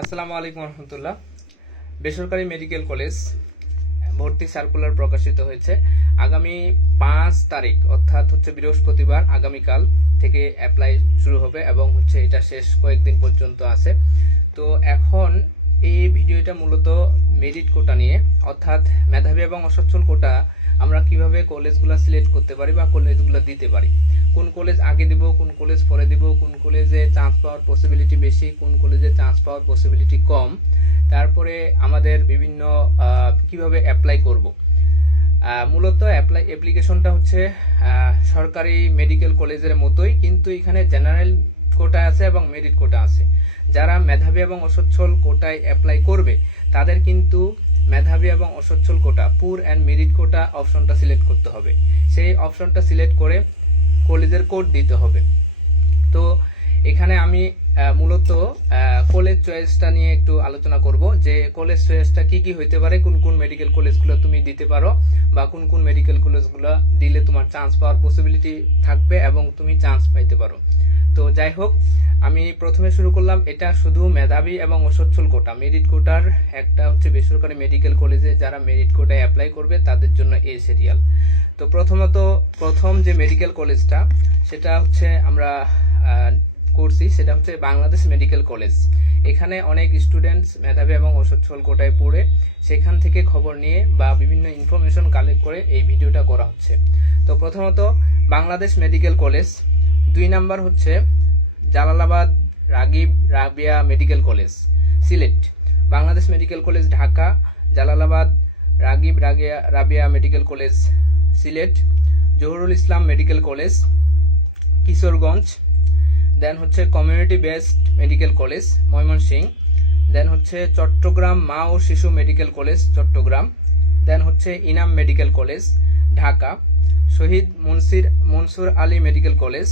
আসসালামু আলাইকুম রহমতুল্লাহ। বেসরকারি মেডিকেল কলেজ ভর্তি সার্কুলার প্রকাশিত হয়েছে। আগামী 5 তারিখ অর্থাৎ বৃহস্পতিবার আগামীকাল থেকে অ্যাপ্লাই শুরু হবে এবং এটা শেষ কয়েকদিন পর্যন্ত আছে। তো এখন এই ভিডিওটা মূলত মেরিট কোটা নিয়ে, অর্থাৎ মেধাবী এবং অসচ্ছল কোটা আমরা কিভাবে কলেজগুলো সিলেক্ট করতে পারি বা কলেজগুলো দিতে পারি, কোন কলেজ আগে দিব, কোন কলেজ পরে দিব, কোন কলেজে চান্স পাওয়ার পসিবিলিটি বেশি, কোন কলেজে চান্স পাওয়ার পসিবিলিটি কম, তারপরে আমাদের বিভিন্ন কিভাবে অ্যাপ্লাই করব। মূলত অ্যাপ্লিকেশনটা সরকারি মেডিকেল কলেজের মতোই, কিন্তু এখানে জেনারেল কোটা আছে এবং মেরিট কোটা আছে। যারা মেধাবী এবং অসচ্ছল কোটায় অ্যাপ্লাই করবে তাদের কিন্তু মেধাবী এবং অসচ্ছল কোটা পুর অ্যান্ড মেরিট কোটা অপশনটা সিলেক্ট করতে হবে। সেই অপশনটা সিলেক্ট করে কলেজের কোড দিতে হবে। তো এখানে আমি মূলত কলেজ চয়েসটা নিয়ে একটু আলোচনা করব, যে কলেজ চয়েসটা কি কি হইতে পারে, কোন কোন মেডিকেল কলেজগুলো তুমি দিতে পারো বা কোন কোন মেডিকেল কলেজগুলো দিলে তোমার চান্স পাওয়ার পসিবিলিটি থাকবে এবং তুমি চান্স পাইতে পারো। তো যাই হোক, আমি প্রথমে শুরু করলাম। এটা শুধু মেধাবী এবং অসচ্ছল কোটা, মেরিট কোটার একটা বেসরকারি মেডিকেল কলেজে যারা মেরিট কোটায় অ্যাপ্লাই করবে তাদের জন্য এই সিরিয়াল। তো প্রথম যে মেডিকেল কলেজটা সেটা আমরা করছি, সেটা বাংলাদেশ মেডিকেল কলেজ। এখানে অনেক স্টুডেন্টস মেধাবী এবং অসচ্ছল কোটায় পড়ে সেখান থেকে খবর নিয়ে বা বিভিন্ন ইনফরমেশন কালেক্ট করে এই ভিডিওটা করা হচ্ছে। তো প্রথমত Bangladesh medical college. 2 number Jalalabad Ragib Rabia medical college Sylhet. Bangladesh medical college Dhaka, Jalalabad Ragib Rabia medical college Sylhet. Zahurul Islam medical college Kishoreganj. Then community based medical college Mymensingh. Then Chittagong মা ও শিশু medical college Chittagong. Then Enam medical college Dhaka. Shahid Mansur Ali medical college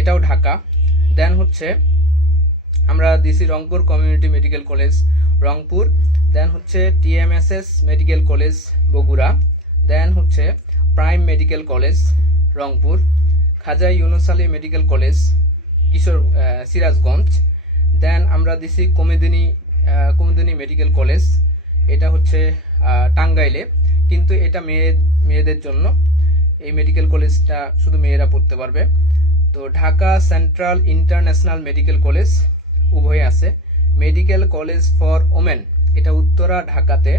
এটাও ঢাকা। দেন আমরা দিছি Rangpur community medical college Rangpur. Then TMSS medical college Bogura. দেন prime medical college Rangpur. Khaja Yunus Ali medical college Sirajganj. Then আমরা দিছি Kumudini medical college, এটা টাঙ্গাইলে, কিন্তু এটা মেয়েদের জন্য। এই মেডিকেল কলেজটা শুধু মেয়েরা পড়তে পারবে। তো Dhaka central international medical college উভয় আছে। মেডিকেল কলেজ ফর ওমেন এটা উত্তরা ঢাকাতে।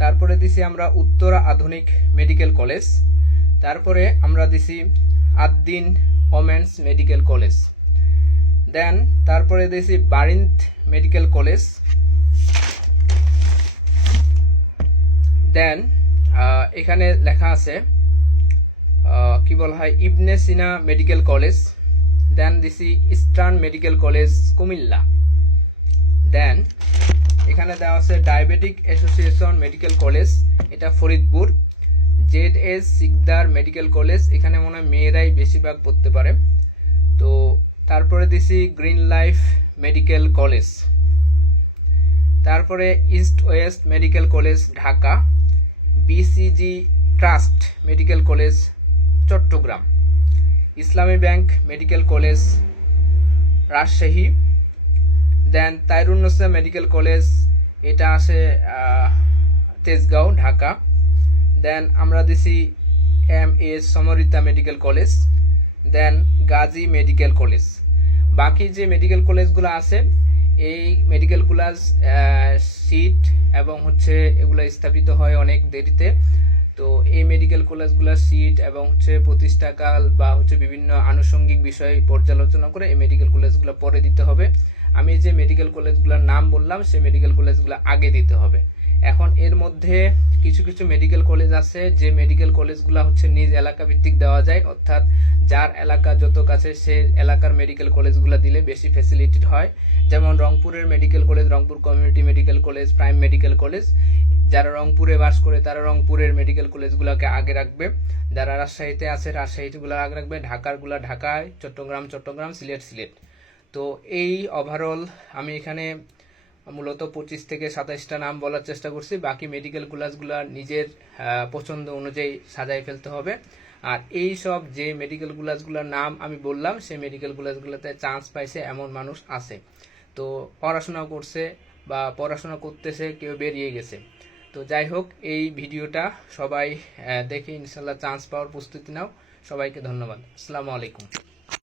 তারপরে দিছি আমরা উত্তরা আধুনিক মেডিকেল কলেজ। তারপরে আমরা দিছি আদ্দিন ওমেন্স মেডিকেল কলেজ। দেন তারপরে দিছি বারিন্থ মেডিকেল কলেজ। দেন এখানে লেখা আছে কি বলা হয় ইবনে সিনা মেডিকেল কলেজ। দেন দিছি eastern medical college Comilla. Then এখানে দেওয়া আছে ডায়াবেটিক অ্যাসোসিয়েশন মেডিকেল কলেজ, এটা Faridpur. Z S. Sikdar medical college, এখানে মনে হয় মেয়েরাই বেশিরভাগ পড়তে পারে। তো তারপরে দিছি গ্রিন লাইফ মেডিকেল কলেজ। তারপরে East West Medical college Dhaka. BCG Trust Medical college Chittagong. Islami Bank Medical College Rajshahi. Then Tairunnessa Medical college, এটা আছে তেজগাঁও ঢাকা। দেন আমরা দিছি MS. Samorita Medical college. Then Gazi Medical College. বাকি যে মেডিকেল কলেজগুলো আছে এই মেডিকেলগুলো সিট এবং এগুলো স্থাপিত হয় অনেক দেরিতে। তো এই মেডিকেল কলেজগুলোর সিট এবং প্রতিষ্ঠাকাল বা বিভিন্ন আনুষঙ্গিক বিষয় পর্যালোচনা করে এই মেডিকেল কলেজগুলো পরে দিতে হবে। আমি যে মেডিকেল কলেজগুলোর নাম বললাম সেই মেডিকেল কলেজগুলো আগে দিতে হবে। এখন এর মধ্যে কিছু কিছু মেডিকেল কলেজ আছে যে মেডিকেল কলেজগুলো নিজ এলাকা ভিত্তিক দেওয়া যায়, অর্থাৎ যার এলাকা যত কাছে সে এলাকার মেডিকেল কলেজগুলো দিলে বেশি ফ্যাসিলিটেড হয়। যেমন রংপুরের medical college Rangpur community medical college prime medical college, যারা রংপুরে বাস করে তারা রংপুরের মেডিকেল কলেজগুলোকে আগে রাখবে, যারা রাজশাহীতে আছে রাজশাহীগুলো আগে রাখবে, ঢাকারগুলো ঢাকায়, চট্টগ্রাম, সিলেট। তো এই ওভারঅল আমি এখানে মূলত 25 থেকে 27টা নাম বলার চেষ্টা করছি। বাকি মেডিকেল কলেজগুলো নিজের পছন্দ অনুযায়ী সাজাই ফেলতে হবে। আর এই সব যে মেডিকেল কলেজগুলোর নাম আমি বললাম সেই মেডিকেল কলেজগুলোতে চান্স পাইছে এমন মানুষ আছে। তো পড়াশোনা করছে বা পড়াশোনা করতেছে, কেউ বেরিয়ে গেছে। তো যাই হোক, এই ভিডিওটা সবাই দেখে ইনশাল্লাহ চান্স পাওয়ার প্রস্তুতি নাও। সবাইকে ধন্যবাদ। আসসালামু আলাইকুম।